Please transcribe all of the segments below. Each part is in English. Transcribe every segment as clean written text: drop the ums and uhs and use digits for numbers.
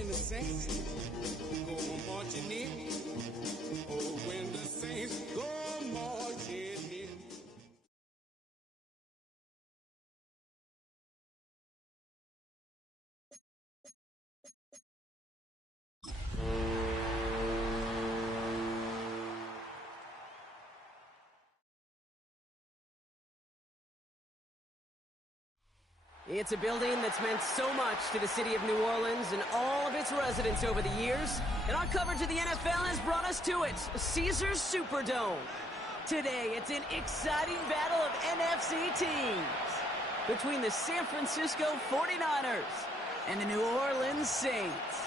when the saints go marching in. Oh, when the saints go marching in. It's a building that's meant so much to the city of New Orleans and all of its residents over the years. And our coverage of the NFL has brought us to it, Caesars Superdome. Today, it's an exciting battle of NFC teams between the San Francisco 49ers and the New Orleans Saints.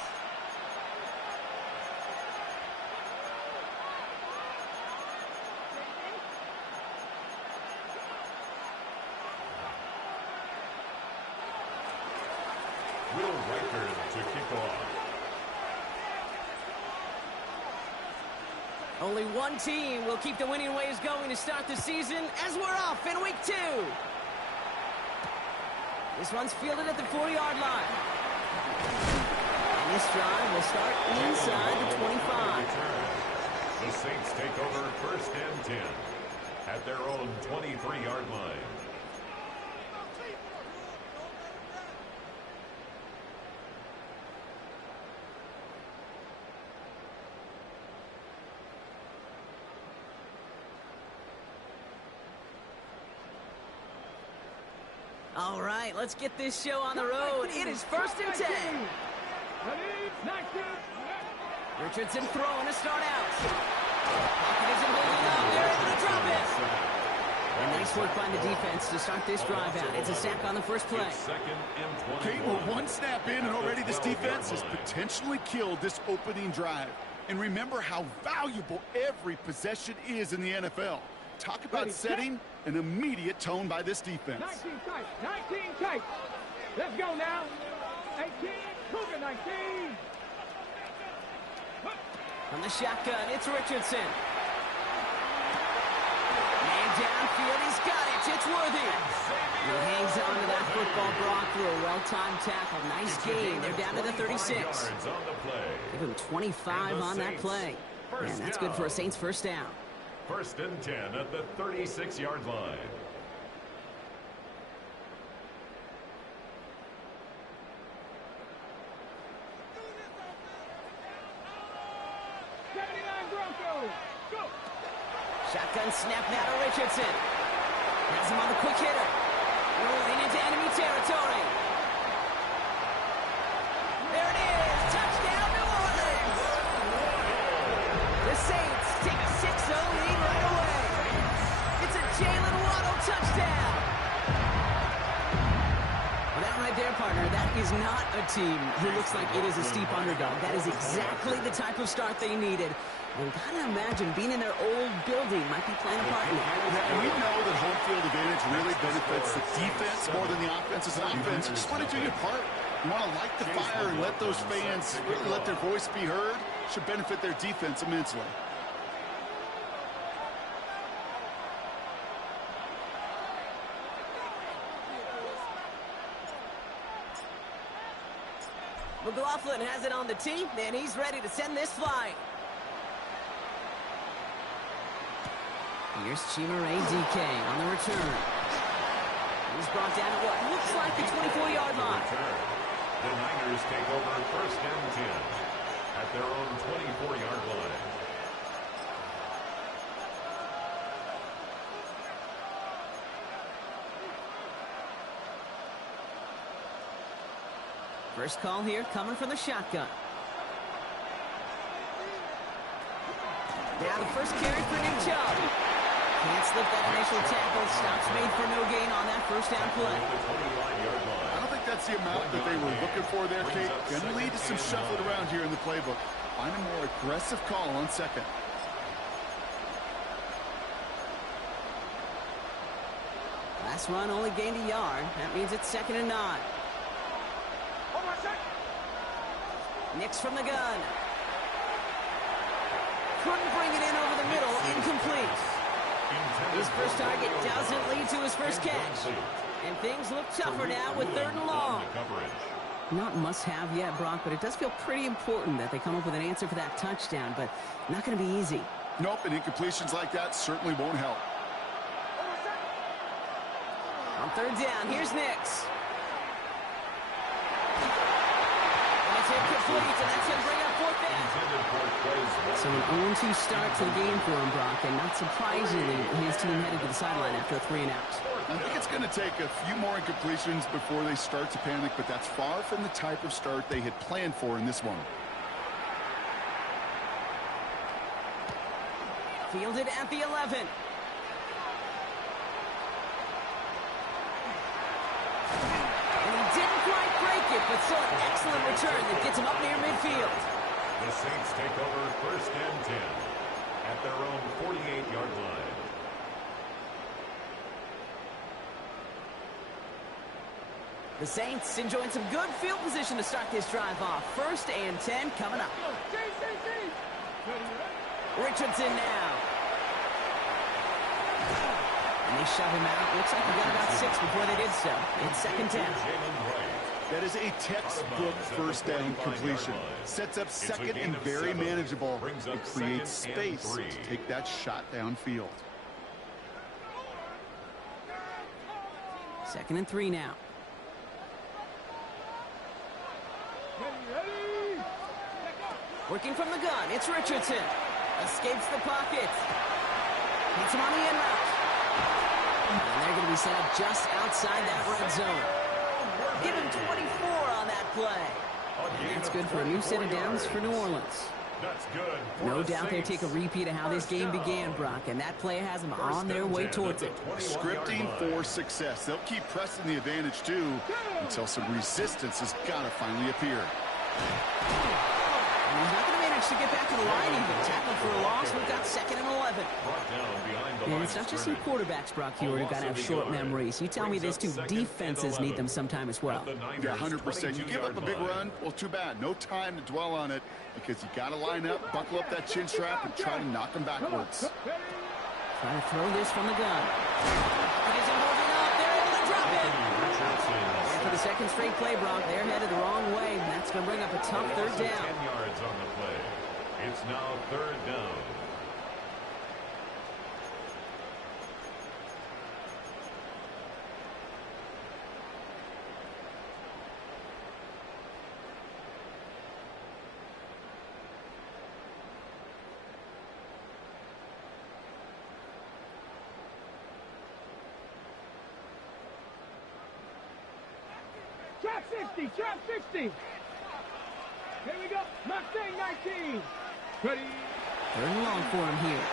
To kick off. Only one team will keep the winning ways going to start the season as we're off in week 2. This one's fielded at the 40-yard line. And this drive will start inside the 25. The Saints take over 1st and 10 at their own 23-yard line. All right, let's get this show on the road. It is 1st and 10. Richardson throwing to start out. Pocket isn't holding up. They're able to drop it. And nice work by the defense to start this drive out. It's a sack on the first play. Okay, we're one snap in, and already this defense has potentially killed this opening drive. And remember how valuable every possession is in the NFL. Talk about setting an immediate tone by this defense. 19 tight, 19 tight. Let's go now. 18, Cougar 19. From the shotgun, it's Richardson. Man downfield, he's got it. It's Worthy. He hangs on to that football brought through a well-timed tackle. Nice game. They're down to the 36. Give him 25 on that play. And that's good for a Saints first down. 1st and 10 at the 36-yard line. Shotgun snap now to Richardson. Has him on the quick hitter. Rolling into enemy territory. There it is. Touchdown, New Orleans. The Saints take a 6-0 lead right away. It's a Jalen Waddle touchdown. Well, that right there, partner, that is not a team who looks like it is a steep underdog. That is exactly the type of start they needed. And gotta imagine being in their old building might be playing a part in that. And we know that home field advantage really benefits the defense more than the offense. As an offense, you just want to do your part. You want to light the fire and let those fans really let their voice be heard. Should benefit their defense immensely. McLaughlin has it on the tee, and he's ready to send this flying. Here's Chimere DK on the return. He's brought down at what looks like the 24-yard line. The Niners take over 1st and 10 at their own 24-yard line. First call here coming from the shotgun. Now the first carry for Nick Chubb. Can't slip that initial tackle. Stops made for no gain on that first down play. I don't think that's the amount that they were looking for there, Kate. Going to lead to some shuffling around here in the playbook. Find a more aggressive call on second. Last run only gained a yard. That means it's 2nd and 9. Nix from the gun. Couldn't bring it in over the middle. Incomplete. His first target doesn't lead to his first catch. And things look tougher now with 3rd and long. Not must-have yet, Brock, but it does feel pretty important that they come up with an answer for that touchdown, but not going to be easy. Nope, and incompletions like that certainly won't help. On third down, here's Nix. That's incomplete, and that's going to bring up fourth down. So an 0-2 start to the game for him, Brock, and not surprisingly, his team headed to the sideline after a 3-and-out. I think it's going to take a few more incompletions before they start to panic, but that's far from the type of start they had planned for in this one. Fielded at the 11. And he didn't quite break it, but still an excellent return that gets him up near midfield. The Saints take over 1st and 10 at their own 48-yard line. The Saints enjoying some good field position to start this drive off. 1st and 10 coming up. Richardson now. And they shove him out. Looks like he got about 6 before they did so. It's 2nd 10. That is a textbook first down completion. Sets up second and very manageable. It creates space to take that shot downfield. 2nd and 3 now. Working from the gun, it's Richardson. Escapes the pocket. Hits him on the end route. And they're going to be set up just outside that red zone. Give him 24 on that play. And that's good for a new set of downs for New Orleans. That's good. No doubt they'll take a repeat of how this game began, Brock, and that play has them on their way towards it. Scripting for success. They'll keep pressing the advantage, too, until some resistance has got to finally appear. And he's not going to manage to get back to the line even. Tackled for a loss. We've got 2nd and 11. And it's not just some quarterbacks, Brock, who got to have short memories. You tell me these two defenses need them sometime as well. Yeah, 100%. You give up a big run, well, too bad. No time to dwell on it because you got to line up, buckle up that chin strap, and try to knock them backwards. Trying to throw this from the gun. It isn't holding up. They're able to drop it. And for the second straight play, Brock, they're headed the wrong way. And that's going to bring up a tough third down. 10 yards on the play. It's now 3rd down. Trap 60, trap 60. Here we go. Mustang 19. Ready. 3rd and long for him here.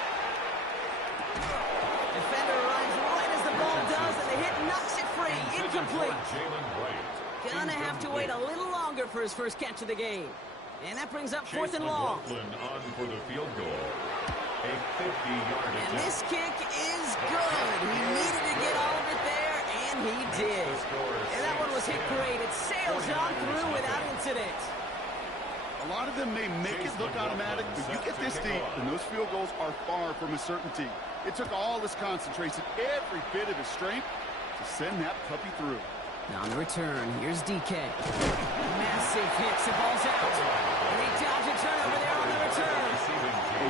Defender runs right as the ball does, and the hit knocks it free. Incomplete. Gonna have to wait a little longer for his first catch of the game. And that brings up 4th and long. On for the field goal. A 50-yard And attempt. this kick is good. He needed to get all of it there, and he did. And that one was hit great. It sails on through without incident. A lot of them may make it look automatic, but you get this deep, and those field goals are far from a certainty. It took all his concentration, every bit of his strength, to send that puppy through. Now on the return, here's DK. Massive hits. The ball's out. And they dodge a turnover there on the return.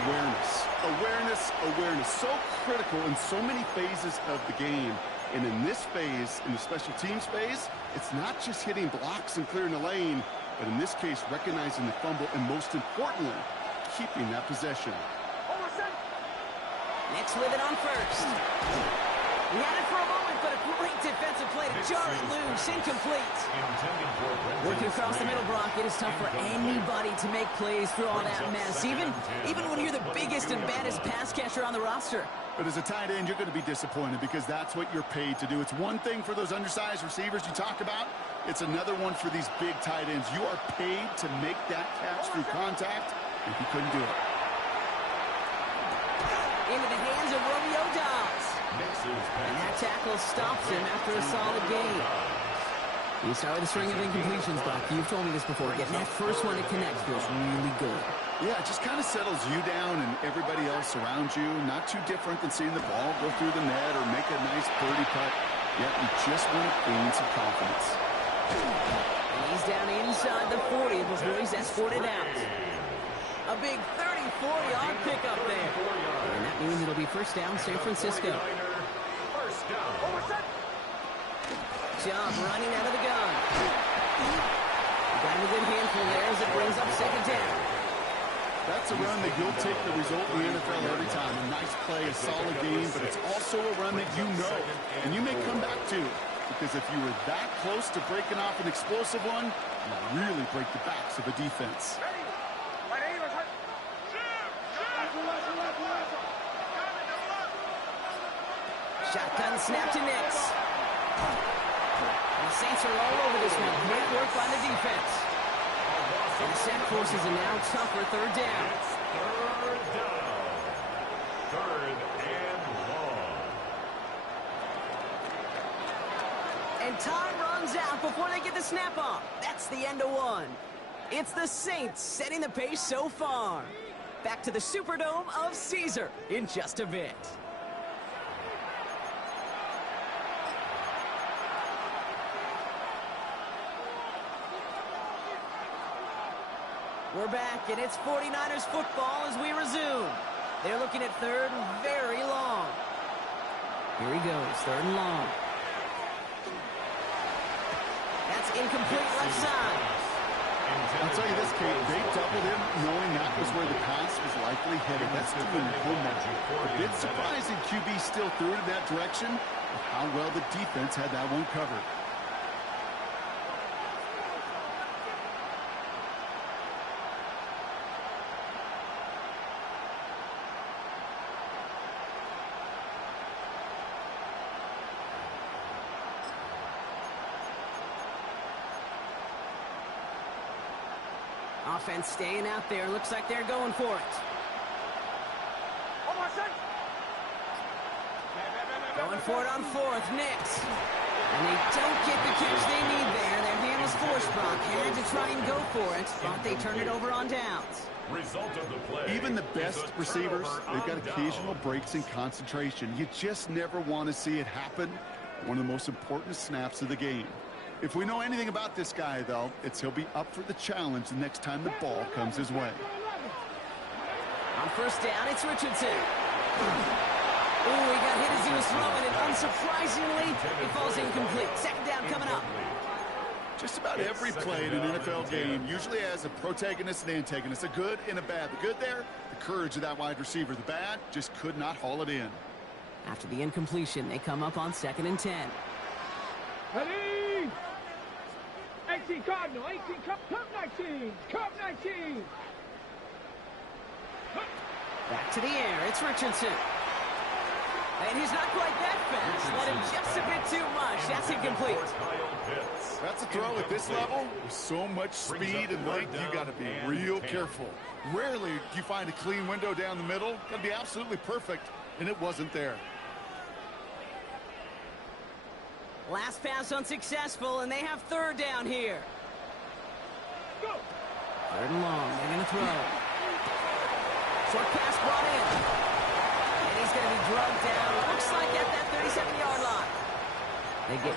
Awareness. So critical in so many phases of the game. And in this phase, in the special teams phase, it's not just hitting blocks and clearing the lane, but in this case, recognizing the fumble and, most importantly, keeping that possession. Next with it on 1st. He had it for a moment, but a great defensive play to jar it loose. Incomplete. Working across the middle, Brock, it is tough for anybody to make plays through all that mess, even when you're the biggest and baddest pass catcher on the roster. But as a tight end, you're going to be disappointed because that's what you're paid to do. It's one thing for those undersized receivers you talk about. It's another one for these big tight ends. You are paid to make that catch through contact, and he couldn't do it. Into the hands of Romeo Dobbs. And that tackle stops him after a solid game. You start with a string of incompletions, Buck. You've told me this before. Getting that first one to connect feels really good. Yeah, it just kind of settles you down and everybody else around you. Not too different than seeing the ball go through the net or make a nice birdie putt. Yet you just want to gain some confidence. And he's down inside the 40 before he's escorted out. A big 34-yard pickup there. And that means it'll be first down, San Francisco. First down. Job running out of the gun. Got a good handful there as it brings up second down. That's a run that you'll take the result in the NFL every time. A nice play, a solid game, but it's also a run that you know, and you may come back to. Because if you were that close to breaking off an explosive one, you really break the backs of a defense. Shotgun snap to Nix. And the Saints are all over this one. Great work by the defense. And the sack forces a now tougher third down. It's third down. Third and long. And time runs out before they get the snap off. That's the end of one. It's the Saints setting the pace so far. Back to the Superdome of Caesar in just a bit. We're back, and it's 49ers football as we resume. They're looking at third and very long. Here he goes, third and long. That's incomplete left side. I'll tell you this, Kate, they doubled him knowing that was where the pass was likely headed. That's doing homework. A bit surprising QB still threw it in that direction, but how well the defense had that one covered. Offense staying out there. Looks like they're going for it. Going for it on fourth. Nix. And they don't get the catch they need there. Their hand was forced, Brock. Had to try and go for it, but they turned it over on downs. Result of the play. Even the best receivers, they've got occasional breaks in concentration. You just never want to see it happen. One of the most important snaps of the game. If we know anything about this guy, though, it's he'll be up for the challenge the next time the ball comes his way. On first down, it's Richardson. Ooh, he got hit as he was throwing, and unsurprisingly, it falls incomplete. Second down coming up. Just about every play in an NFL game usually has a protagonist and antagonist, a good and a bad. The good there, the courage of that wide receiver. The bad, just could not haul it in. After the incompletion, they come up on 2nd and 10. Ready? 18 Cardinal, 18 Cup 19, Cup 19. Back to the air, it's Richardson. And he's not quite that fast. Let him just a bit too much. That's incomplete. That's a throw at this level. With so much speed and length, you got to be real careful. Rarely do you find a clean window down the middle. Got to be absolutely perfect, and it wasn't there. Last pass unsuccessful, and they have third down here. Go. Third and long, they're going to throw. Short pass brought in. And he's going to be drugged down. Looks like at that 37-yard line. They get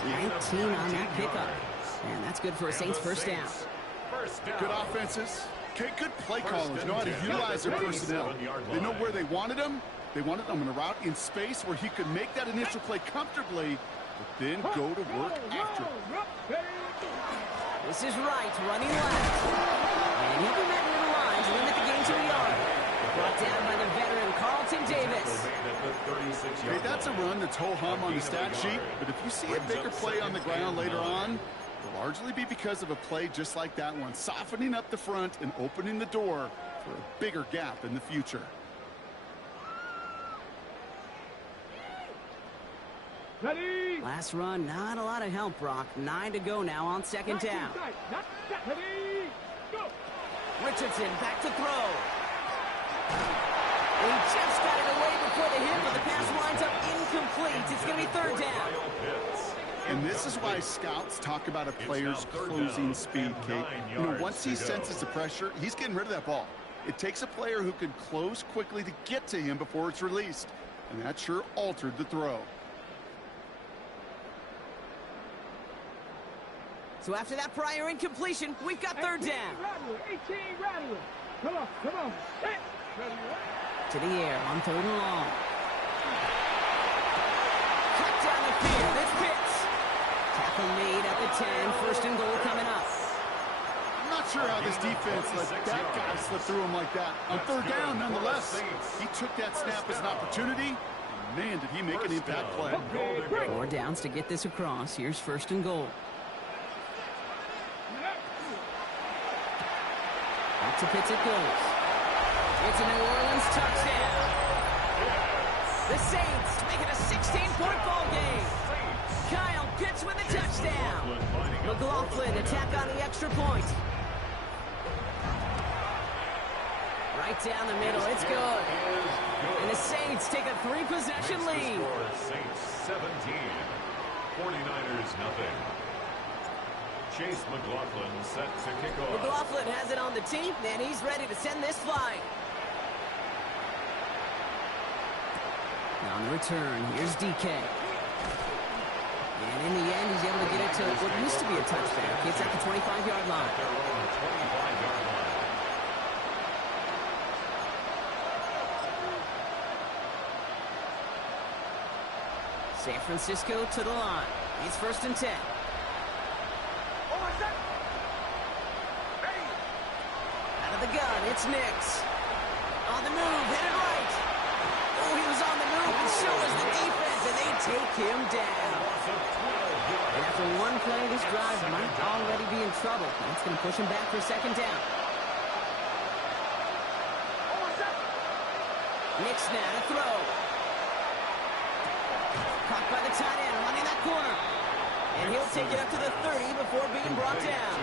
19 on that pickup. And that's good for a Saints first down. Good offenses. Okay, good play callers know how to utilize their personnel. They know where they wanted him. They wanted him in a route in space where he could make that initial play comfortably, but then go to work after. This is Wright running left. And he'll be met near the line to limit the gain to a yard. Brought down by the veteran Carlton Davis. Okay, that's a run that's ho-hum on the stat sheet, but if you see a bigger play on the ground later on, it'll largely be because of a play just like that one, softening up the front and opening the door for a bigger gap in the future. Ready? Last run, not a lot of help, Brock. 9 to go now on second down. Ready? Go. Richardson back to throw. And he just got it away before the hit, but the pass winds up incomplete. It's going to be third down. And this is why scouts talk about a player's closing speed, Kate. You know, once he senses the pressure, he's getting rid of that ball. It takes a player who can close quickly to get to him before it's released. And that sure altered the throw. So after that prior incompletion, we've got third down. 18 Rattler. Come on. Set. To the air on third and long. Cut down the field. It's Pitts. Tackle made at the 10. First and goal coming up. I'm not sure how this defense let that guy slip through him like that. On third down, nonetheless, he took that snap as an opportunity. Man, did he make an impact play. 4 downs to get this across. Here's first and goal. Back to Pitts it goes. It's a New Orleans touchdown. The Saints make it a 16-point ball game. Kyle Pitts with a touchdown. McLaughlin attack on the extra point. Right down the middle. It's good. And the Saints take a 3-possession lead. Saints 17. 49ers nothing. Chase McLaughlin set to kick off. McLaughlin has it on the team, and he's ready to send this flying. On the return, here's DK. And in the end, he's able to get it to what used to be a touchback. It's at the 25-yard line. Their own 25-yard line. San Francisco to the line. It's first and 10. Out of the gun, it's Nix. On the move, hit it right. Oh, he was on the move, and so was the defense, and they take him down. And after one play, this drive might already be in trouble. That's going to push him back for second down. Nix now to throw. Caught by the tight end, running that corner. And he'll take it up to the 30 before being brought down.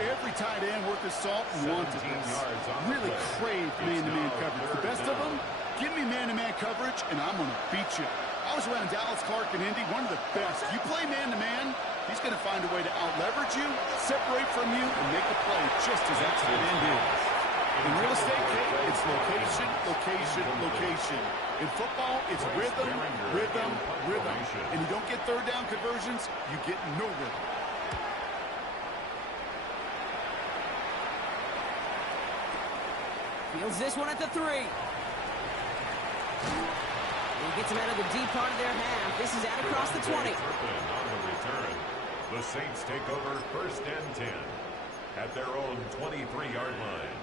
Every tight end worth his salt wanted this. Really craved man-to-man coverage. The best of them, give me man-to-man coverage, and I'm going to beat you. I was around Dallas Clark and Indy, one of the best. You play man-to-man, he's going to find a way to out-leverage you, separate from you, and make a play just as that tight end is. In real estate, it's location, location, location. In football, it's rhythm, rhythm, rhythm. And you don't get third down conversions, you get no rhythm. Fields this one at the 3. He gets him out of the deep part of their half. This is out across the 20. On the return, the Saints take over first and 10 at their own 23-yard line.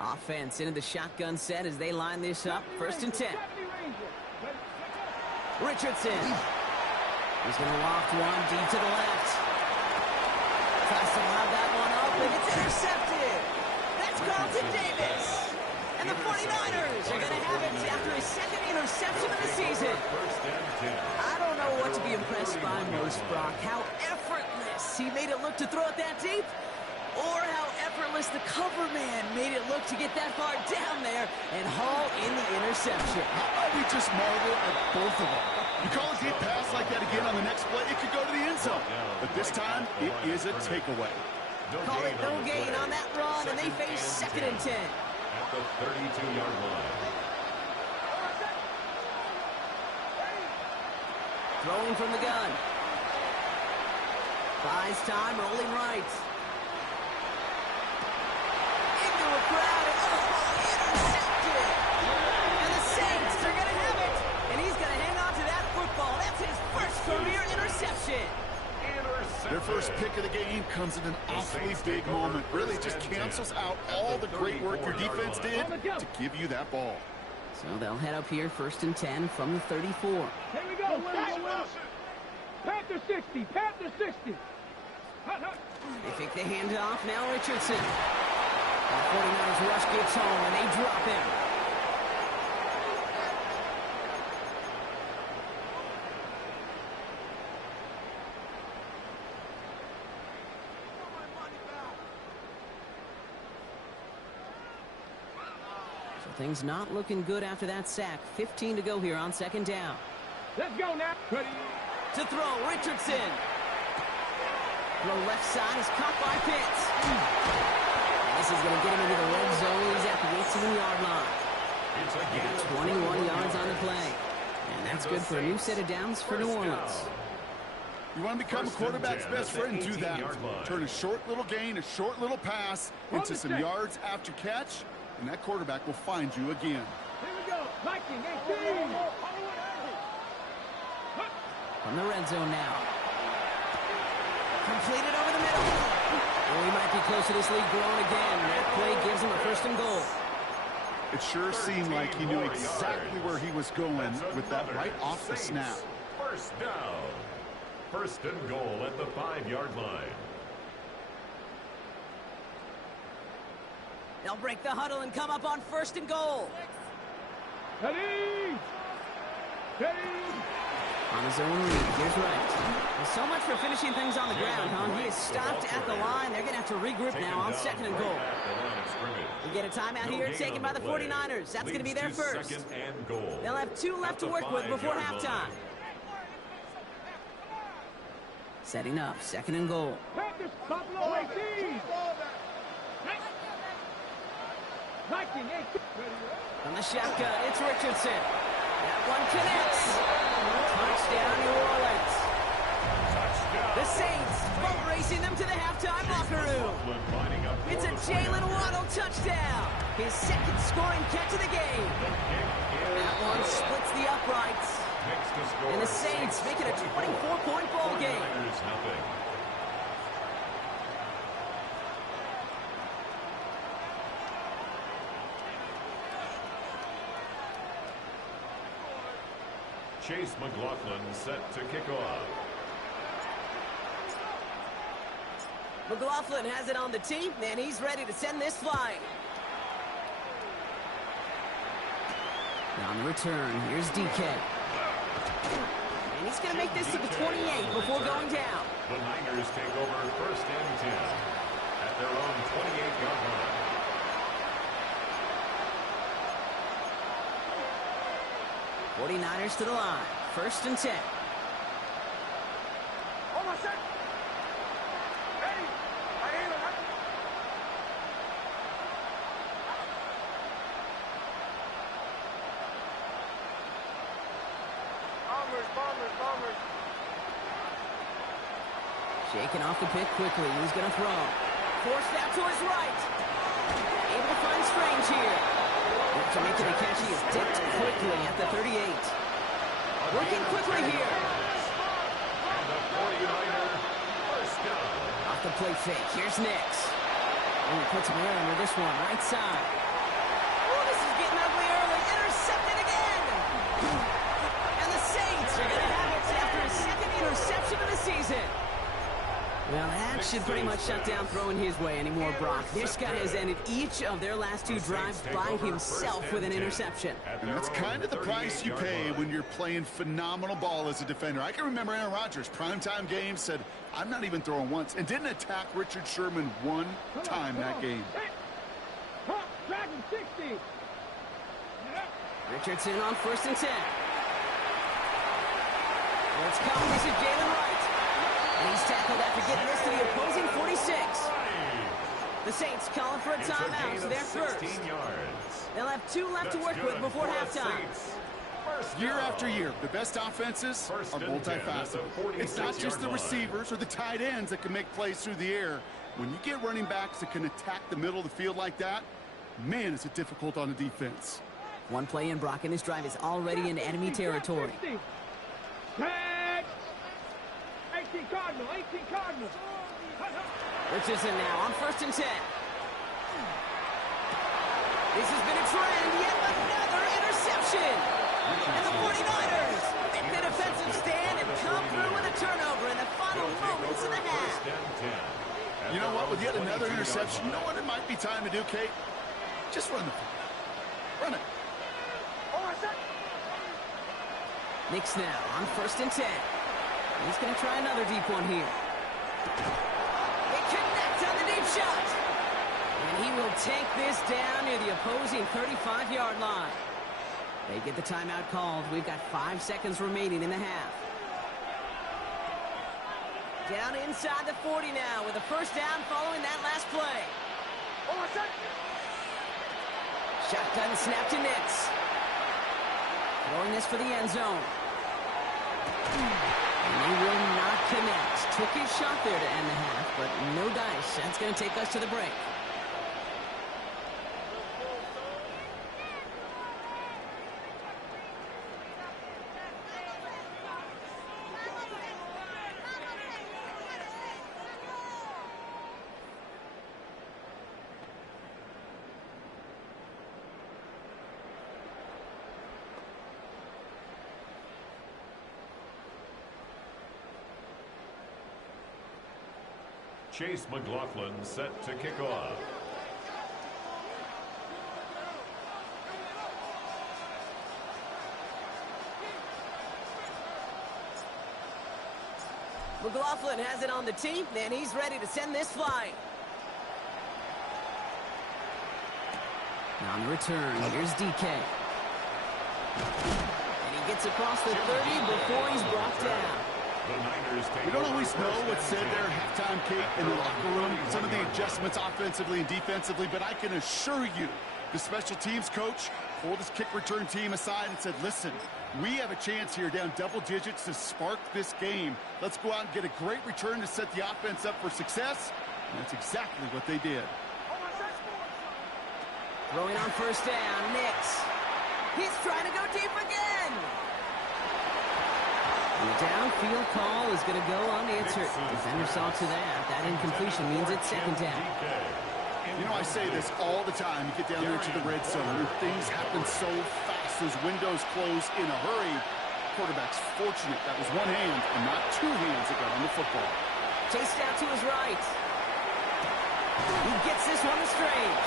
Offense into the shotgun set as they line this up. First and 10. Richardson. He's going to loft one deep to the left. Tries to lob that one up, and it's intercepted. That's Carlton Davis. And the 49ers are going to have it after his second interception of the season. I don't know what to be impressed by most, Brock. How effortless he made it look to throw it that deep, or how effortless the cover man made it look to get that far down there and haul in the interception. How about we just marvel at both of them? You call a deep pass like that again on the next play, it could go to the end zone. But this time, it is a takeaway. Call it no gain on that run, and they face second and 10. At the 32-yard line. Throwing from the gun. Buys time, rolling right. Into a crowd, and intercepted! And the Saints are going to have it, and he's going to hang on to that football. That's his first career interception. Their first pick of the game comes in an awfully big moment. Really just cancels out all the great work your defense did to give you that ball. So they'll head up here first and 10 from the 34. Here we go, Wilson. Panther 60, Panther 60. They take the handoff, now Richardson. The 49ers rush gets home, and they drop him. So things not looking good after that sack. 15 to go here on second down. Let's go now. Ready. To throw, Richardson. Throw left side is caught by Pitts. This is going to get him into the red zone. He's at the 18-yard line. It's a gain of 21 yards on the play. And that's good for a new set of downs for New Orleans. You want to become a quarterback's best friend, do that. Turn a short little gain, a short little pass into some yards after catch, and that quarterback will find you again. Here we go. Viking 18. From the red zone now. Completed over the middle. Oh, he might be close to this league growing again. That play gives him a 1st and goal. It sure seemed like he knew exactly where he was going with that right off the snap. First down. 1st and goal at the 5-yard line. They'll break the huddle and come up on 1st and goal. Ready. On his own read, here's Wright. Well, so much for finishing things on the ground, huh? He is stopped at the line. They're going to have to regroup now on 2nd and goal. We get a timeout here taken by the 49ers. That's going to be their first. They'll have 2 left to work with before halftime. Setting up, 2nd and goal. Panthers, Buffalo 18. Viking 18. From the shotgun, it's Richardson. That one connects. Touchdown, New Orleans. The Saints boat racing them to the halftime locker room. It's a Jalen Waddle touchdown. His 2nd scoring catch of the game. That one splits the uprights. And the Saints make it a 24-point ball game. Chase McLaughlin set to kick off. McLaughlin has it on the tee, and he's ready to send this flying. Now on the return, here's DK. And he's going to make this to the 28 before going down. The Niners take over 1st and 10 at their own 28-yard line. '49ers to the line. 1st and 10. Bombers. Shaking off the pick quickly. He's going to throw. Forced out to his right. Able to find Strange here. After making the catch, he is dipped quickly at the 38. Working quickly here. And the 49er first down. Off the play fake. Here's Nix. And he puts him air under this one. Right side. Oh, this is getting ugly early. Intercepted again. And the Saints are going to have it after his 2nd interception of the season. Well, that should pretty much shut down throwing his way anymore, Brock. This guy has ended each of their last 2 drives by himself with an interception. And that's kind of the price you pay when you're playing phenomenal ball as a defender. I can remember Aaron Rodgers, primetime game, said, I'm not even throwing once, and didn't attack Richard Sherman one time that game. Dragon 60. Richardson on 1st and 10. Let's come. This is Jalen Wright. And he's tackled after getting this to the opposing 46. The Saints calling for a timeout. So they're first. They'll have 2 left to work with before halftime. Year after year, the best offenses are multifaceted. It's not just the receivers or the tight ends that can make plays through the air. When you get running backs that can attack the middle of the field like that, man, is it difficult on the defense. One play in, Brock, and this drive is already in enemy territory. Tag. 18 Cardinal. Richardson now on 1st and 10. This has been a trend. Yet another interception. And the 49ers make the defensive stand and come through with a turnover in the final moments of the half. You know what? With yet another interception, you know what it might be time to do, Kate? Just run the ball. Run it. Nix now on 1st and 10. He's going to try another deep one here. They connect on the deep shot. And he will take this down near the opposing 35-yard line. They get the timeout called. We've got 5 seconds remaining in the half. Down inside the 40 now with a first down following that last play. Shotgun snap to Nix. Throwing this for the end zone. And they will not connect. Took his shot there to end the half, but no dice. That's going to take us to the break. Chase McLaughlin set to kick off. McLaughlin has it on the tee, and he's ready to send this flying. Now on the return, here's DK. And he gets across the 30 before he's brought down. We don't always know what's said there at halftime, Kate, in the locker room. Some of the adjustments offensively and defensively, but I can assure you the special teams coach pulled his kick return team aside and said, listen, we have a chance here down double digits to spark this game. Let's go out and get a great return to set the offense up for success. And that's exactly what they did. Throwing on first down, Nix. He's trying to go deep again. And the downfield call is going to go unanswered. Defender saw to that. That incompletion means it's second down. You know, I say this all the time. You get down there to the red zone, and things happen so fast. Those windows close in a hurry. Quarterback's fortunate that was one hand and not two hands that got on the football. Chased out to his right. He gets this one to Strange.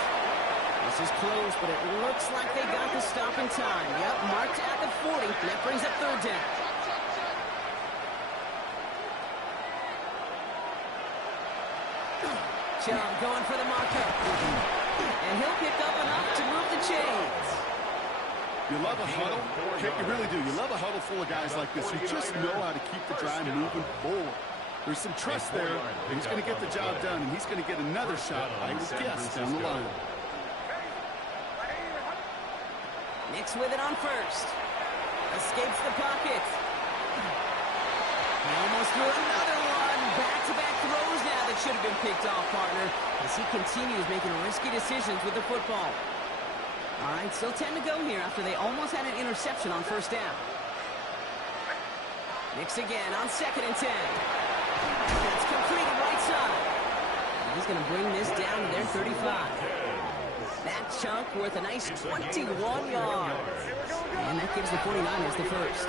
This is close, but it looks like they got the stop in time. Yep, marked at the 40. That brings up third down. Chung going for the marker. And he'll pick up enough to move the chains. You love a huddle. Kate, you really do. You love a huddle full of guys like this who just know how to keep the drive moving forward. There's some trust there. He's going to get the job done, and he's going to get another shot, I would guess, down the line. Nix with it on first. Escapes the pocket. He almost threw another one. Back-to-back throws now that should have been picked off, partner, as he continues making risky decisions with the football. All right, still 10 to go here after they almost had an interception on first down. Nix again on 2nd and 10. It's completed right side. And he's going to bring this down to their 35. That chunk worth a nice 21 yards. And that gives the 49ers the first.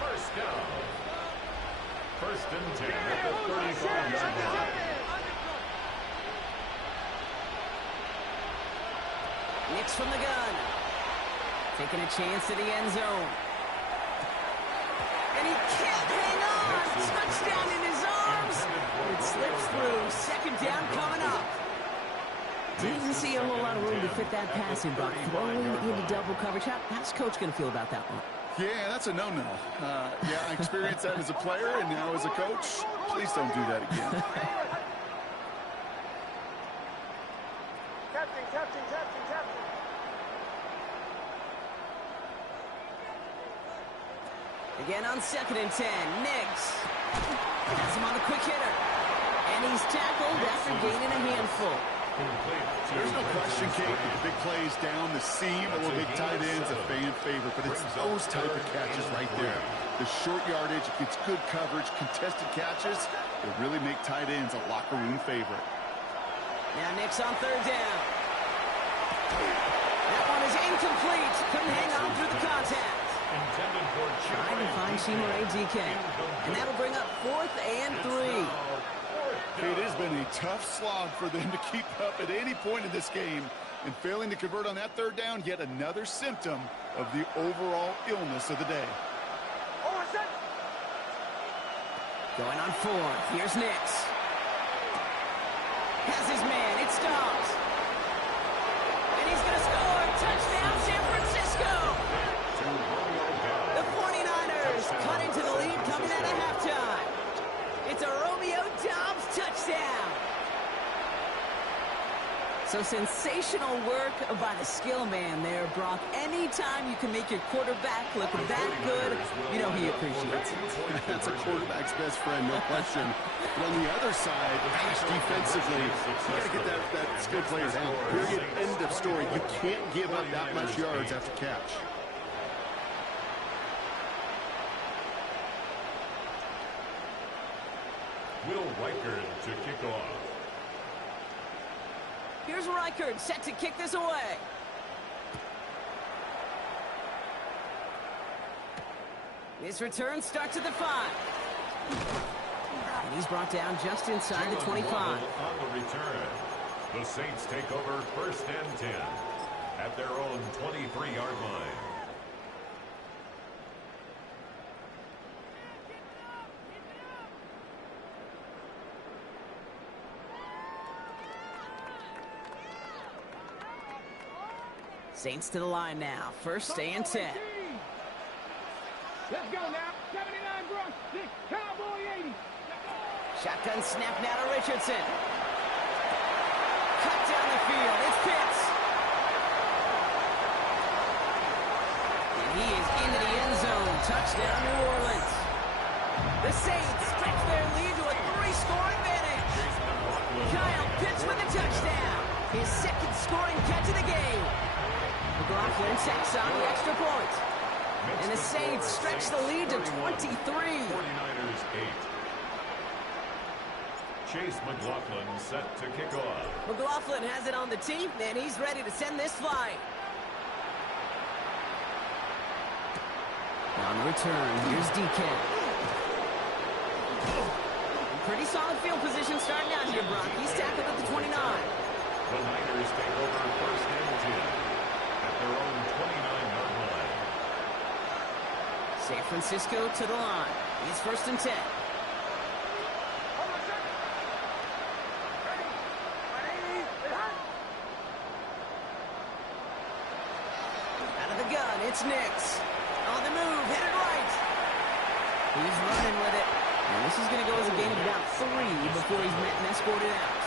First down. First and 10 at the 35-yard line. Nix from the gun. Taking a chance to the end zone. And he can't hang on. Touchdown in his arms. It slips through. Second down coming up. Didn't see a whole lot of room to fit that pass in, but throwing into double coverage. How's Coach going to feel about that one? Yeah, that's a no-no. Yeah, I experienced that as a player and now as a coach. Please don't do that again. Captain. Again on 2nd and 10. Nix has him on the quick hitter. And he's tackled after gaining a handful. There's no question, Kate, that the big plays down the seam or big tight ends a fan favorite, but it's those type of catches right there. The short yardage, it gets good coverage, contested catches, that really make tight ends a locker room favorite. Now Nix on third down. That one is incomplete. Couldn't hang on through the contact. Trying to find Seymour DK. And that'll bring up 4th and 3. It has been a tough slog for them to keep up at any point in this game. And failing to convert on that third down, yet another symptom of the overall illness of the day. Going on 4th. Here's Nix. Has his man. It stops. And he's going to score. Touchdown, San Francisco. The 49ers cut into the lead coming out of halftime. It's a Romeo Doubs touchdown. So sensational work by the skill man there, Brock. Anytime you can make your quarterback look that good, you know he appreciates it. That's a quarterback's best friend, no question. But on the other side, gosh, defensively, you got to get that skill player down. Period. End of story. You can't give up that much yards after catch. Will Reichard to kick off. Here's Reichard set to kick this away. His return starts at the 5. And he's brought down just inside the 25. On the return, the Saints take over 1st and 10 at their own 23-yard line. Saints to the line now. 1st and 10. Let's go now. 79 Bronx, 6 Cowboy 80. Shotgun snap now to Richardson. Cut down the field. It's Pitts. And he is into the end zone. Touchdown, New Orleans. The Saints stretch their lead to a 3-score advantage. Kyle Pitts with a touchdown. His 2nd scoring catch of the game. McLaughlin checks on the extra point. And the Saints stretch the lead to 23. 49ers 8. Chase McLaughlin set to kick off. McLaughlin has it on the tee, and he's ready to send this flying. On return, here's DK. Pretty solid field position starting out here, Brock. He's tackled at the 29. The Niners take over 1st and 10 at their own 29-yard line. San Francisco to the line. It's 1st and 10. Out of the gun, it's Nix. On the move, headed right. He's running with it. And this is going to go as a gain of about 3 before he's met and escorted out.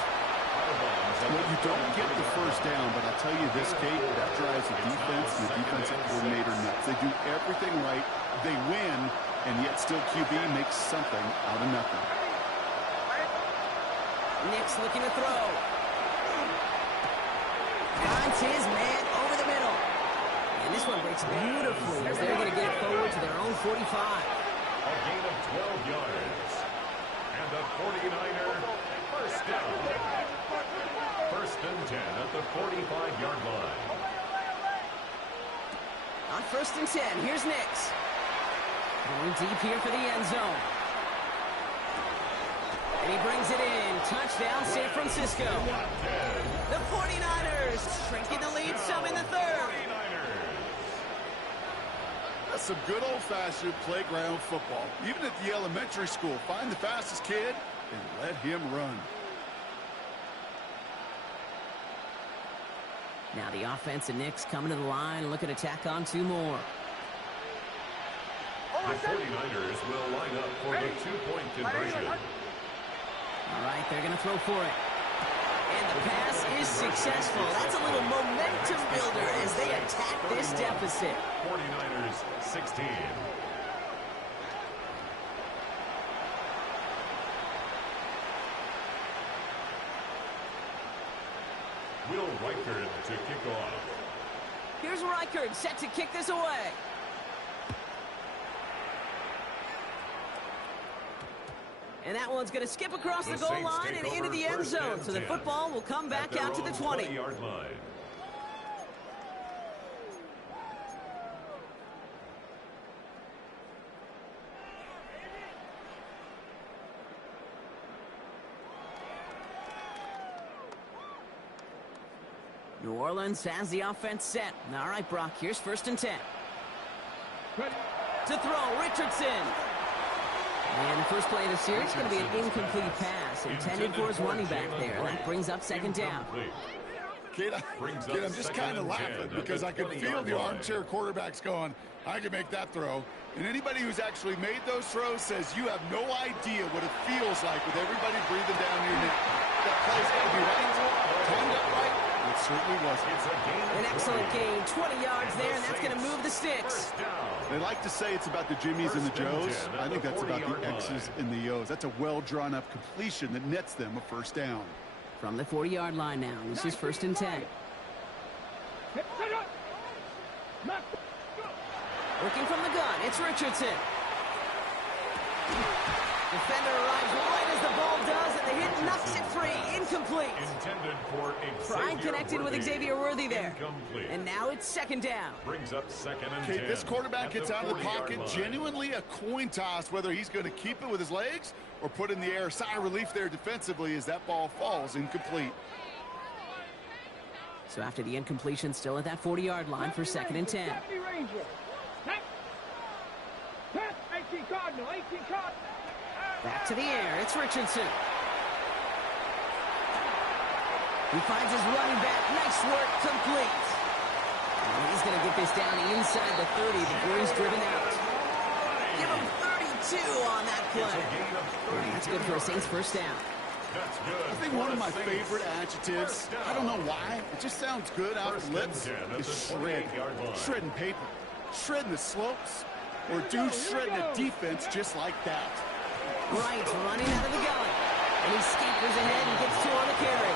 Well, you don't get the 1st down, but I'll tell you this, Kate, that drives the defense and the defensive coordinator nuts. They do everything right, they win, and yet still QB makes something out of nothing. Nix looking to throw. Finds his man over the middle. And this one breaks beautifully as they're going to get it forward to their own 45. A gain of 12 yards. And the 49er 1st down. 1st and 10 at the 45-yard line. On 1st and 10, here's Nix. Going deep here for the end zone. And he brings it in. Touchdown, San Francisco. The 49ers shrinking the lead some in the 3rd. That's some good old-fashioned playground football. Even at the elementary school, find the fastest kid and let him run. Now the offense and Nix coming to the line, looking to tack on 2 more. The 49ers will line up for the 2-point conversion. All right, they're going to throw for it. And the pass is successful. That's a little momentum builder as they attack this deficit. 49ers 16. Will Reichard to kick off. Here's Reichard set to kick this away. And that one's going to skip across the goal line and into the end zone. So the football will come back out to the 20. 20-yard line. New Orleans has the offense set. All right, Brock, here's 1st and 10. To throw, Richardson. And the first play of the series is going to be an incomplete pass intended for his running back there. That brings up 2nd down. Kid, I'm just kind of laughing because I can feel the armchair quarterbacks going, I can make that throw. And anybody who's actually made those throws says you have no idea what it feels like with everybody breathing down your neck. That play's got to be right, timed up right, with certainly wasn't. It's a gain of An excellent 20. gain, 20 yards there, and that's going to move the sticks. First down. They like to say it's about the Jimmies and the First and Joes. 10 at I think the that's about the 40-yard X's line. and the O's. That's a well-drawn-up completion that nets them a first down. From the 40-yard line now, this is first and 10. Working from the gun, it's Richardson. Defender arrives right as the ball does, and the hit knocks it free. Incomplete. Intended for Pride connected with Xavier Worthy there. Incomplete. And now it's second down. Brings up second and Okay, 10. this quarterback at gets out of the 40-yard pocket, line. genuinely a coin toss, whether he's going to keep it with his legs or put it in the air. Sigh of relief there defensively as that ball falls incomplete. So after the incompletion, still at that 40-yard line for second and 10. 18 Cardinal, 18 Cardinal. Back to the air, it's Richardson. He finds his running back, nice work, complete. And he's going to get this down inside the 30 before he's driven out. Give him 32 on that It's a play. gain of And that's good for a Saints first down. That's good. I think one of my favorite adjectives, I don't know why, it just sounds good off First the and lips, 10 at is the shred. 28-yard line. Shredding paper, shredding the slopes, or do shredding a defense just like that. Right, running out of the gun. And he scampers ahead and gets 2 on the carry.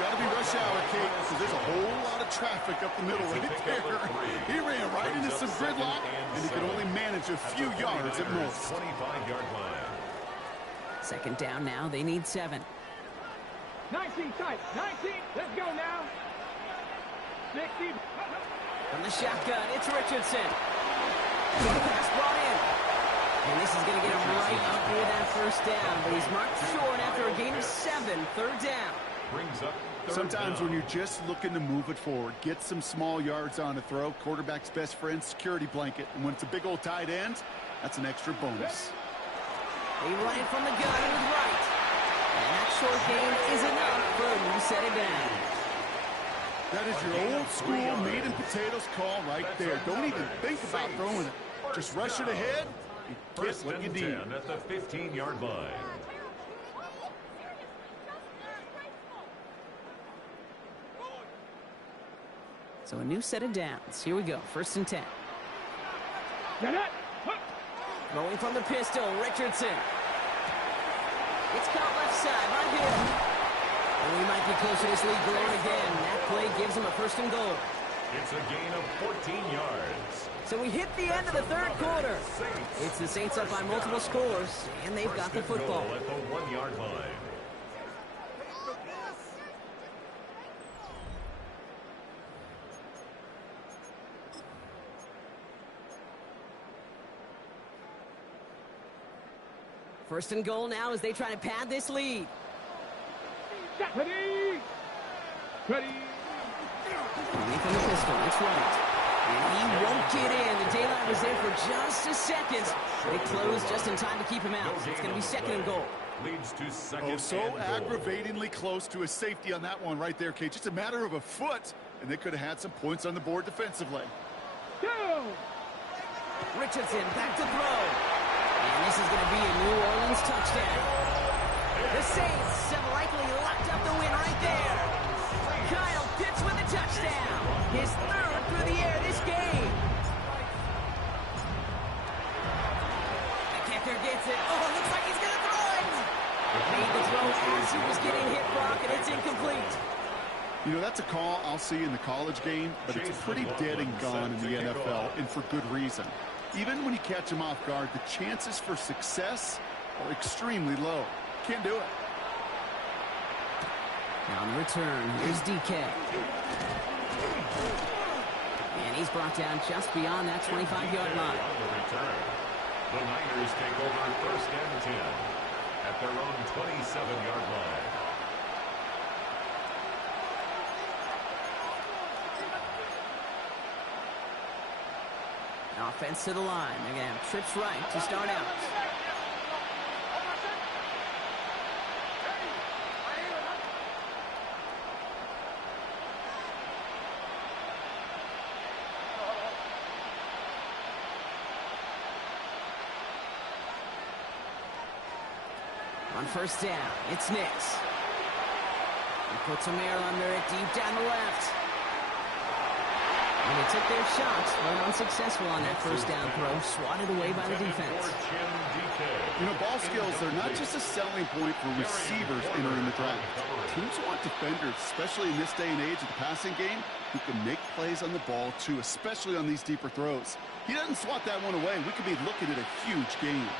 Got to be rush hour, Kate, because there's a whole lot of traffic up the middle right there. He ran right into some gridlock, and he could only manage a few yards at most. 25-yard line. Second down now, they need 7. 19 tight, 19. Let's go now. 60. From the shotgun, it's Richardson. Pass brought in. And this is going to get him right up near that first down. But he's marked short after a gain of 7. Third down. Brings up third Sometimes down. when you're just looking to move it forward, get some small yards on a throw, quarterback's best friend, security blanket. And when it's a big old tight end, that's an extra bonus. They run it from the gun with right. And that short gain is enough for a new set of downs. That is your old school meat and potatoes call right there. Don't even think about throwing it. Just rush it ahead and get First what you and need. 10 at the 15-yard line. So a new set of downs. Here we go. First and 10. Get it. Rolling from the pistol, Richardson. It's caught left side by Hill. And we might be close to this lead growing again. That play gives him a first and goal. It's a gain of 14 yards. So we hit the end of the third quarter. It's the Saints up by multiple scores, and they've got the First and football. goal at the 1-yard line. First and goal now as they try to pad this lead. Ready. Ready. Away from the pistol, it's right. And he won't get in. The daylight was there for just a second. They closed just in time to keep him out. So it's going to be second and goal. Leads to second Oh, so and goal. aggravatingly close to a safety on that one right there, Kate. Just a matter of a foot, and they could have had some points on the board defensively. Go. Richardson back to throw. And this is going to be a New Orleans touchdown. The Saints have likely locked up the win right there. Kyle Pitts with a touchdown. His third through the air this game. The kicker gets it. Oh, looks like he's going to throw it. Made the throw as he was getting hit, Brock, and it's incomplete. You know, that's a call I'll see in the college game, but it's pretty dead and gone in the NFL, and for good reason. Even when you catch them off guard, the chances for success are extremely low. Can't do it. Now on the return, here's DK. And he's brought down just beyond that 25-yard line. On the return, the Niners take over first and 10 at their own 27-yard line. Offense to the line. Again, trips right to start out. On first down, it's Nix. He Puts a mirror under it, deep down the left. And they took their shots, but unsuccessful on that first down throw, swatted away by the defense. You know, ball skills are not just a selling point for receivers entering the draft. Teams want defenders, especially in this day and age of the passing game, who can make plays on the ball, too, especially on these deeper throws. He doesn't swat that one away. We could be looking at a huge game.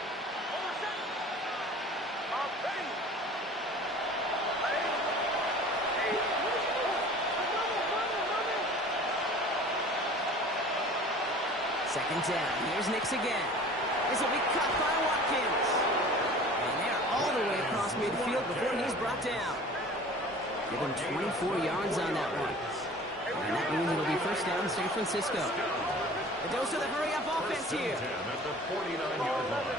Second down. Here's Nix again. This will be caught by Watkins. And they're all the way across midfield before he's brought down. Give him 24 yards on that one. And that means it'll be first down San Francisco. The dose of the hurry-up offense here. At the 49-yard line.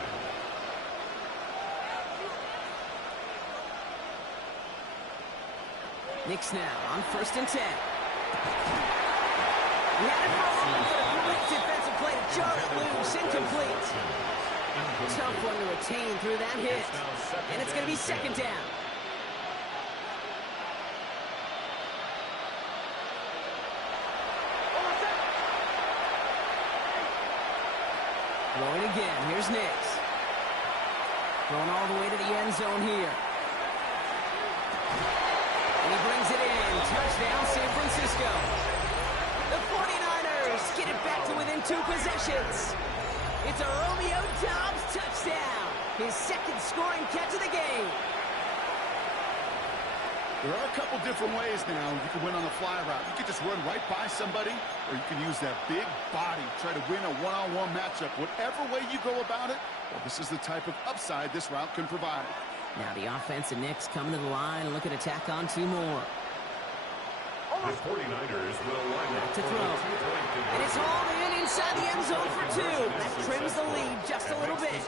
Nix now on 1st and 10. He had it for a moment, but a great defensive play to jar it loose. Incomplete. Tough one to retain through that hit. And it's going to be second down. Throwing again. Here's Nix. Thrown all the way to the end zone here. And he brings it in. Touchdown, San Francisco. The 49ers get it back to within 2 possessions. It's a Romeo Doubs touchdown. His second scoring catch of the game. There are a couple different ways now. You can win on a fly route. You can just run right by somebody, or you can use that big body, try to win a one-on-one matchup. Whatever way you go about it, well, this is the type of upside this route can provide. Now the offense and Knicks coming to the line and looking to tack on 2 more. The 49ers will line up To throw. And it's hauled in inside the end zone for 2. That trims the lead just a little bit.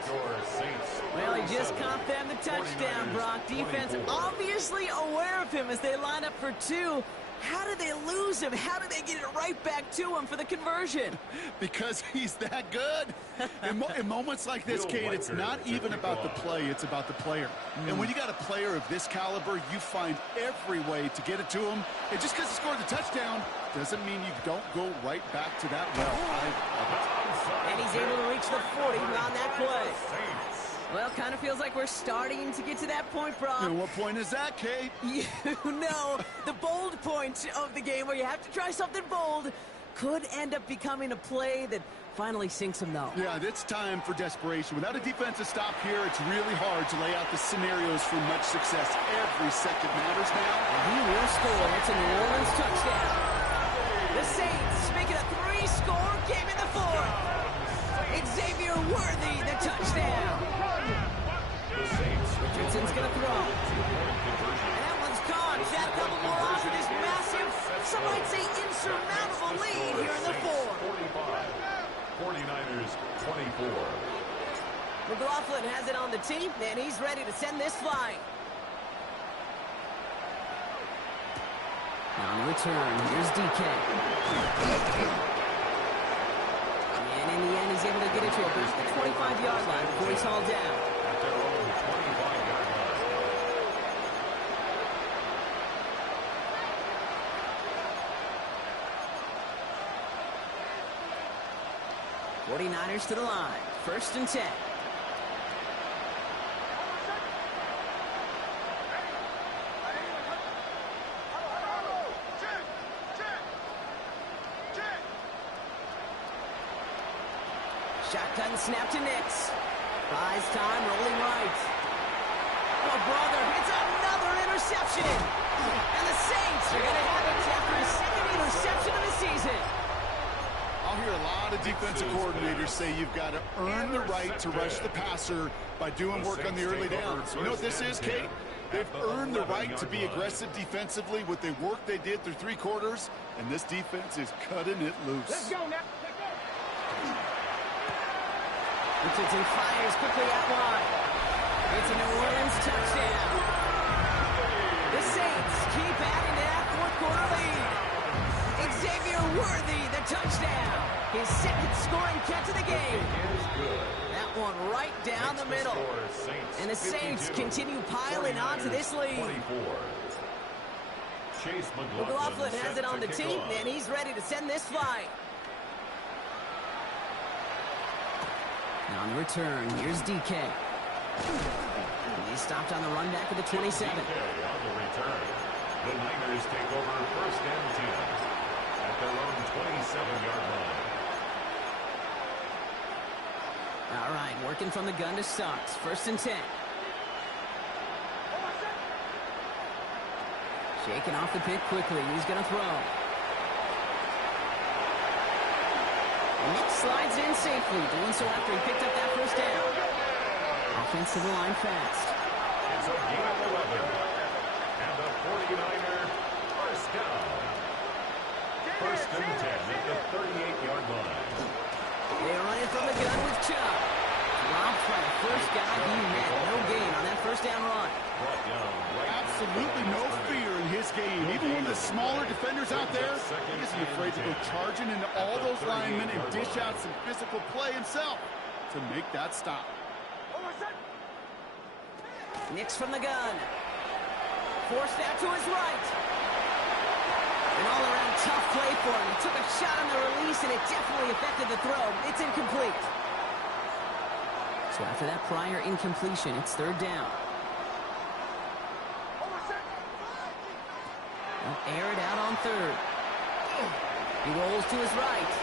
Well, he just caught them the touchdown, Brock. Defense obviously aware of him as they line up for 2. How did they lose him? How did they get it right back to him for the conversion? Because he's that good. In moments like this, Kate, it's not even about the play, it's about the player. And when you got a player of this caliber, you find every way to get it to him. And just because he scored the touchdown doesn't mean you don't go right back to that well. And he's able to reach the 40 on that play. Well, kind of feels like we're starting to get to that point, Brock. And what point is that, Kate? You know, the bold point of the game where you have to try something bold could end up becoming a play that finally sinks him, though. Yeah, it's time for desperation. Without a defensive stop here, it's really hard to lay out the scenarios for much success. Every second matters now. And he will score. It's a New Orleans touchdown. The Saints make it a 3-score game in the 4th. Xavier Worthy, the touchdown. Richardson's going to throw. And that one's gone. That double more often is massive. Some might say insurmountable lead here in the 4th. 49ers 24. McLaughlin has it on the tee, and he's ready to send this flying. On the return, here's DK. And in the end, he's able to get it to about the 25-yard line before he's hauled down. At their own 25-yard line. 49ers to the line. 1st and 10. Shotgun snap to Nix. Buys time, rolling right. Oh, brother, it's another interception. And the Saints are going to have it after his second interception of the season. I'll hear a lot of defensive coordinators say you've got to earn the right to rush the passer by doing work on the early downs. You know what this is, Kate? They've earned the right to be aggressive defensively with the work they did through 3 quarters, and this defense is cutting it loose. Let's go now. Richardson fires quickly out wide. It's a New Orleans touchdown. The Saints keep adding to that 4th quarter lead. Xavier Worthy, the touchdown. His second scoring catch of the game. That one right down the middle. And the Saints continue piling on to this lead. Chase McLaughlin has it on the team, and he's ready to send this flying. On the return, here's DK. He's stopped on the run back of the 27. DK on the return. The Niners take over 1st and 10 at their own 27-yard line. All right, working from the gun to start. 1st and 10. Shaking off the pick quickly. He's going to throw. Nick slides in safely, doing so after he picked up that 1st down. Offense to the line fast. It's a gain of 11. And the 49er 1st down. 1st and 10 at the 38-yard line. They run it from the gun with Chubb. Dropped by the first guy he met. No gain on that 1st down run. Absolutely no fear in his game. Even one of the smaller defenders out there, he isn't afraid to go charging into all those linemen and dish out some physical play himself to make that stop. Nix from the gun. Forced out to his right. An all-around tough play for him. He took a shot on the release, and it definitely affected the throw. It's incomplete. So after that prior incompletion, it's 3rd down. They'll air it out on 3rd. He rolls to his right.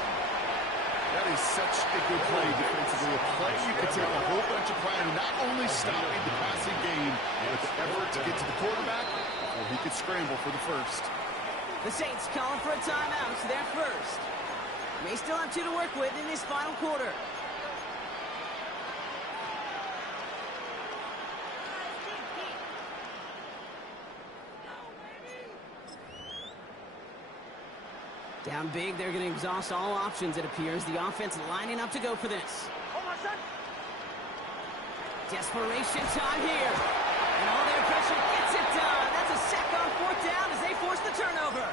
That is such a good play defensively. A play you could take a whole bunch of pride in, not only stopping the passing game, but the effort to get to the quarterback before he could scramble for the 1st. The Saints calling for a timeout. It's their 1st. May still have 2 to work with in this final quarter. Down big, they're going to exhaust all options, it appears. The offense lining up to go for this. Desperation time here. And all their pressure gets it done. That's a sack on 4th down as they force the turnover.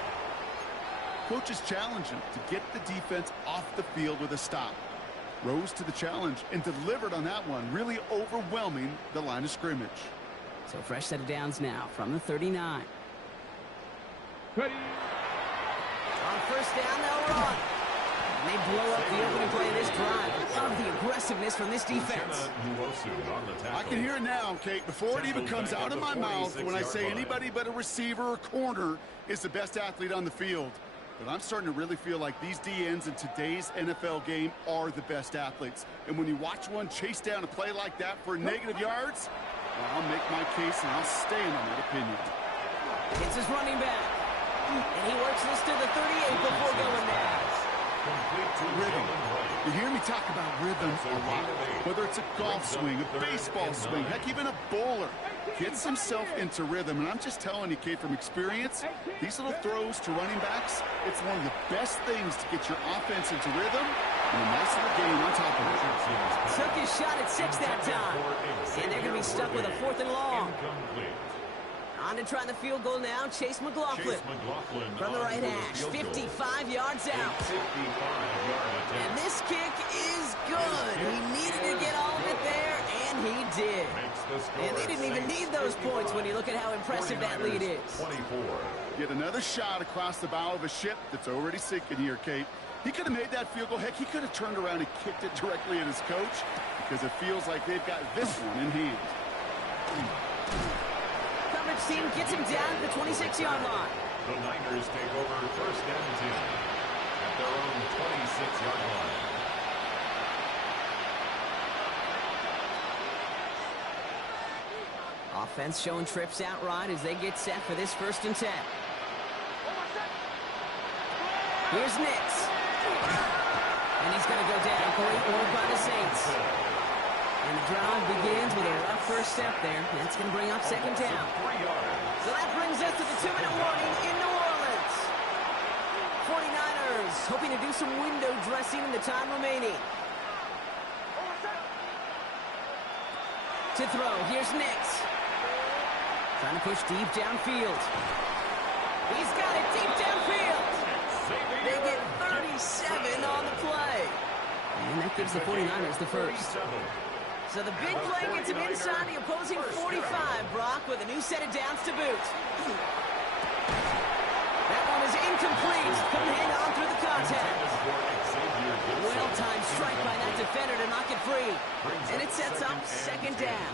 Coach is challenging to get the defense off the field with a stop. Rose to the challenge and delivered on that one, really overwhelming the line of scrimmage. So fresh set of downs now from the 39. Ready. On 1st down, they'll run. And they blow up the opening play of this drive. I love the aggressiveness from this defense. I can hear it now, Kate, before it even comes out of my mouth when I say anybody but a receiver or corner is the best athlete on the field. But I'm starting to really feel like these DNs in today's NFL game are the best athletes. And when you watch one chase down a play like that for negative yards, well, I'll make my case and I'll stand on that opinion. It's his running back. And he works this to the 38 before going down. Rhythm. You hear me talk about rhythm a lot. Whether it's a golf swing, a baseball swing, heck, even a bowler. Gets himself into rhythm. And I'm just telling you, Kate, from experience, these little throws to running backs, it's one of the best things to get your offense into rhythm and a nice little game on top of it. Took his shot at 6 that time. And they're going to be stuck with a 4th and long. On to trying the field goal now, Chase McLaughlin. From the right hash, 55 yards out. And this kick is good. He needed to get all of it there, and he did. And they didn't even need those points when you look at how impressive that lead is. Yet another shot across the bow of a ship that's already sinking here, Kate. He could have made that field goal. Heck, he could have turned around and kicked it directly at his coach because it feels like they've got this one in hand. Coverage team gets him down at the 26-yard line. The Niners take over 1st and 10 at their own 26-yard line. Offense showing trips out right as they get set for this 1st and 10. Here's Nix. And he's going to go down. Great work by the Saints. And the drive begins with a rough first step there. That's going to bring up 2nd down. So that brings us to the 2-minute warning in New Orleans. 49ers hoping to do some window dressing in the time remaining. To throw, here's Nix. Trying to push deep downfield. He's got it deep downfield. They get 37 on the play. And that gives the 49ers the 1st. So the big play gets him inside the opposing 45, Brock, with a new set of downs to boot. incomplete. Couldn't hang on through the contact. Well-timed strike by that defender to knock it free. And it sets up second down.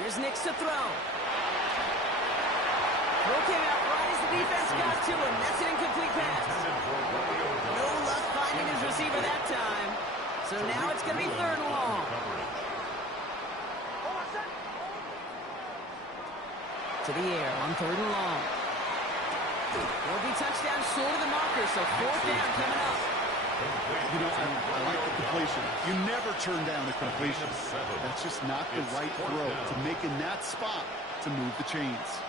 Here's Nix to throw. Throw came out right as the defense got to him. That's an incomplete pass. No luck finding his receiver that time. So now it's going to be third and long. To the air on third and long. Will be touchdown short of the marker, so fourth down coming up. You know, I like the completion. You never turn down a completion. That's just not the right throw to make in that spot to move the chains.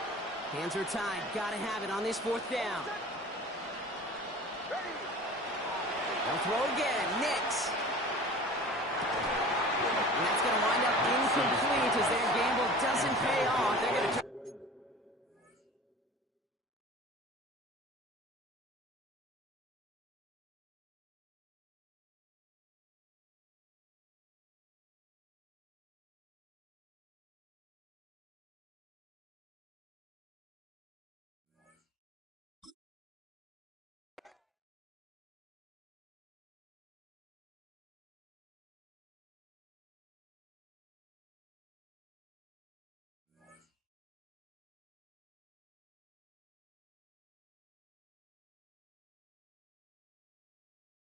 Hands are tied. Got to have it on this fourth down. They'll throw again. Nix. And that's going to wind up incomplete as their gamble doesn't pay off. They're going to